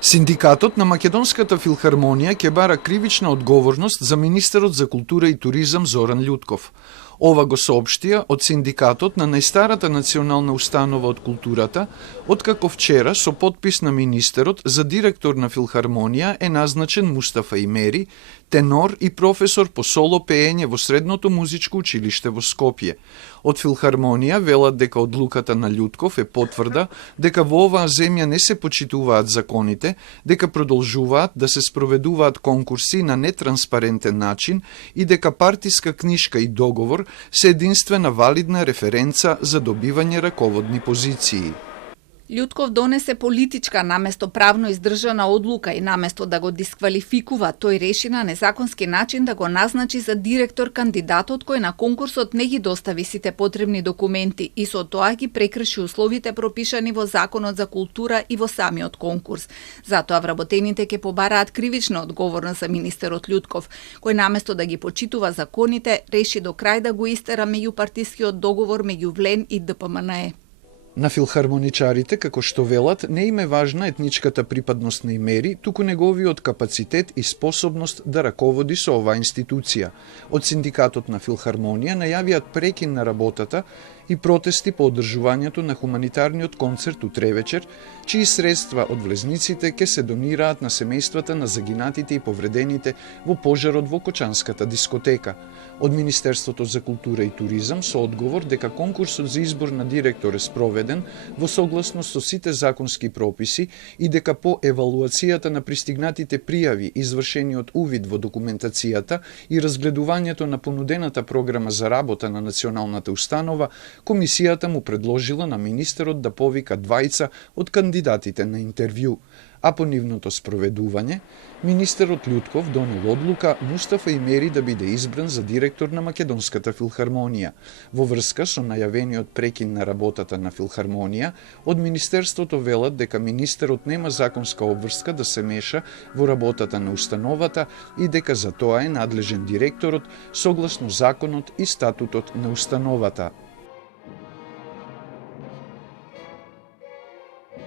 Синдикатот на Македонската филхармонија ќе бара кривична одговорност за министерот за култура и туризам Зоран Љутков. Ова го соопштија од синдикатот на најстарата национална установа од културата, откако вчера со подпис на министерот за директор на филхармонија е назначен Мустафа Имери, тенор и професор по соло пеење во Средното музичко училиште во Скопје. Од филхармонија велат дека одлуката на Љутков е потврда дека во оваа земја не се почитуваат законите, дека продолжуваат да се спроведуваат конкурси на нетранспарентен начин и дека партиска книшка и договор се единствена валидна референца за добивање раководни позиции. Љутков донесе политичка наместо правно издржана одлука и наместо да го дисквалификува, тој реши на незаконски начин да го назначи за директор кандидатот кој на конкурсот не ги достави сите потребни документи и со тоа ги прекрши условите пропишани во Законот за култура и во самиот конкурс. Затоа вработените ќе побараат кривична одговорност за министерот Љутков, кој наместо да ги почитува законите, реши до крај да го истера меѓупартискиот договор меѓу ВЛЕН и ДПМНЕ. На филхармоничарите, како што велат, не им е важна етничката припадност на Имери, туку неговиот капацитет и способност да раководи со оваа институција. Од синдикатот на филхармонија најавиат прекин на работата и протести по одржувањето на хуманитарниот концерт утревечер, чии средства од влезниците ќе се донираат на семејствата на загинатите и повредените во пожарот во Кочанската дискотека. Од Министерството за култура и туризам со одговор дека конкурсот за избор на директор е спроведен во согласност со сите законски прописи и дека по евалуацијата на пристигнатите пријави, извршениот увид во документацијата и разгледувањето на понудената програма за работа на националната установа, комисијата му предложила на министерот да повика двајца од кандидатите на интервју, а по нивното спроведување, министерот Љутков донел одлука Мустафа Имери да биде избран за директор на Македонската филхармонија. Во врска со најавениот прекин на работата на филхармонија, од министерството велат дека министерот нема законска обврска да се меша во работата на установата и дека за тоа е надлежен директорот согласно законот и статутот на установата.